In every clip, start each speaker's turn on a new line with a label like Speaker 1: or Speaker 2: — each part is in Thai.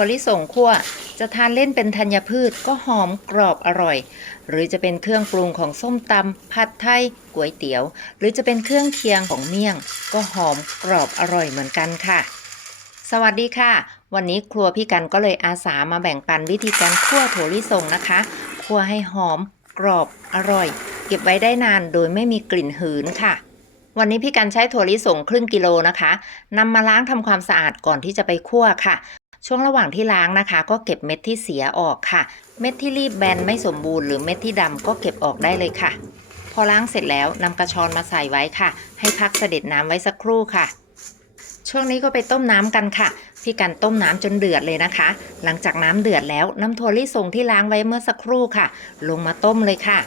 Speaker 1: ถั่วลิสงคั่ว จะทานเล่นเป็นธัญพืชก็หอมกรอบอร่อย หรือจะเป็นเครื่องปรุงของส้มตำผัดไทยก๋วยเตี๋ยว หรือจะเป็นเครื่องเคียงของเมี่ยง ก็หอมกรอบอร่อยเหมือนกันค่ะ สวัสดีค่ะ วันนี้ครัวพี่กันก็เลยอาสามาแบ่งปันวิธีการคั่วถั่วลิสงนะคะคั่วให้หอมกรอบอร่อย เก็บไว้ได้นานโดยไม่มีกลิ่นหืนค่ะวันนี้พี่กันใช้ถั่วลิสงครึ่งกิโลนะคะนำมาล้างทำความสะอาดก่อนที่จะไปคั่วค่ะ ช่วงระหว่างที่ล้างนะคะ ก็เก็บเม็ดที่เสียออกค่ะ เม็ดที่รีบแบนไม่สมบูรณ์หรือเม็ดที่ดำก็เก็บออกได้เลยค่ะ พอล้างเสร็จแล้วนำกระชอนมาใส่ไว้ค่ะ ให้พักเสด็จน้ำไว้สักครู่ค่ะ ช่วงนี้ก็ไปต้มน้ำกันค่ะพี่กันต้มน้ำจนเดือดเลยนะคะ หลังจากน้ำเดือดแล้วน้ำถั่วลิสงที่ล้างไว้เมื่อสักครู่ค่ะ ลงมาต้มเลยค่ะ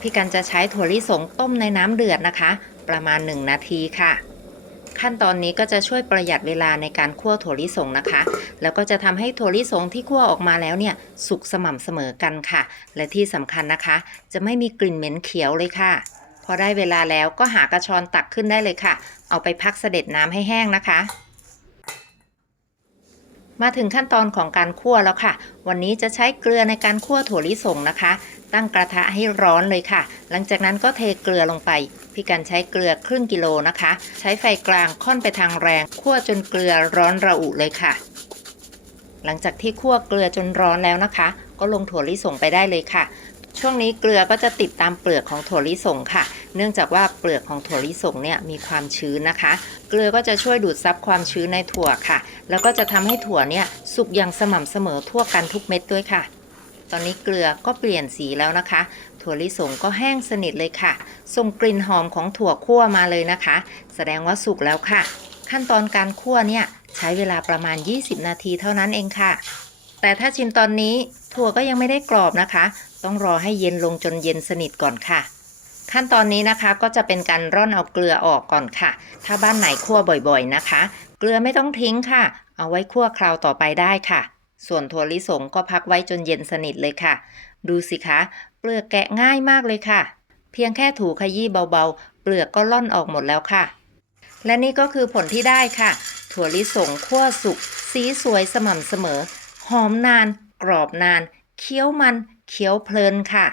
Speaker 1: พี่กันจะใช้ถั่วลิสงต้มในน้ำเดือดนะคะ ประมาณ 1 นาทีค่ะ ขั้นตอนนี้ก็จะช่วยประหยัดเวลาในการคั่วถั่วลิสงนะคะ แล้วก็จะทำให้ถั่วลิสงที่คั่วออกมาแล้วเนี่ยสุกสม่ำเสมอกันค่ะ และที่สำคัญนะคะ จะไม่มีกลิ่นเหม็นเขียวเลยค่ะ พอได้เวลาแล้วก็หากระชอนตักขึ้นได้เลยค่ะ เอาไปพักเสด็จน้ำให้แห้งนะคะ มาถึงขั้นตอนของการคั่วแล้วค่ะ วันนี้จะใช้เกลือในการคั่วถั่วลิสงนะคะ ตั้งกระทะให้ร้อนเลยค่ะ หลังจากนั้นก็เทเกลือลงไป พี่กันใช้เกลือครึ่งกิโลนะคะ ใช้ไฟกลางค่อนไปทางแรง คั่วจนเกลือร้อนระอุเลยค่ะ หลังจากที่คั่วเกลือจนร้อนแล้วนะคะ ก็ลงถั่วลิสงไปได้เลยค่ะ ช่วงนี้เกลือก็จะติดตามเปลือกของถั่วลิสงค่ะ เนื่องจากว่าเปลือกของถั่วลิสงเนี่ยมีความชื้นนะคะ เกลือก็จะช่วยดูดซับความชื้นในถั่วค่ะ แล้วก็จะทำให้ถั่วเนี่ยสุกอย่างสม่ำเสมอทั่วกันทุกเม็ดด้วยค่ะ ตอนนี้เกลือก็เปลี่ยนสีแล้วนะคะ ถั่วลิสงก็แห้งสนิทเลยค่ะ ส่งกลิ่นหอมของถั่วคั่วมาเลยนะคะ แสดงว่าสุกแล้วค่ะ ขั้นตอนการคั่วเนี่ยใช้เวลาประมาณ 20 นาทีเท่านั้นเองค่ะ แต่ถ้าชิมตอนนี้ถั่วก็ยังไม่ได้กรอบนะคะ ต้องรอให้เย็นลงจนเย็นสนิทก่อนค่ะ ขั้นตอนนี้นะคะก็จะเป็นการร่อนเอาเกลือออกก่อนค่ะ ถ้าบ้านไหนคั่วบ่อยๆนะคะ เกลือไม่ต้องทิ้งค่ะ เอาไว้คั่วคราวต่อไปได้ค่ะ ส่วนถั่วลิสงก็พักไว้จนเย็นสนิทเลยค่ะ ดูสิคะเปลือกแกะง่ายมากเลยค่ะ เพียงแค่ถูขยี้เบาๆ เปลือกก็ล่อนออกหมดแล้วค่ะ และนี่ก็คือผลที่ได้ค่ะ ถั่วลิสงคั่วสุกสีสวยสม่ำเสมอ หอมนาน กรอบนาน เคี้ยวมัน เคี้ยวเพลินค่ะ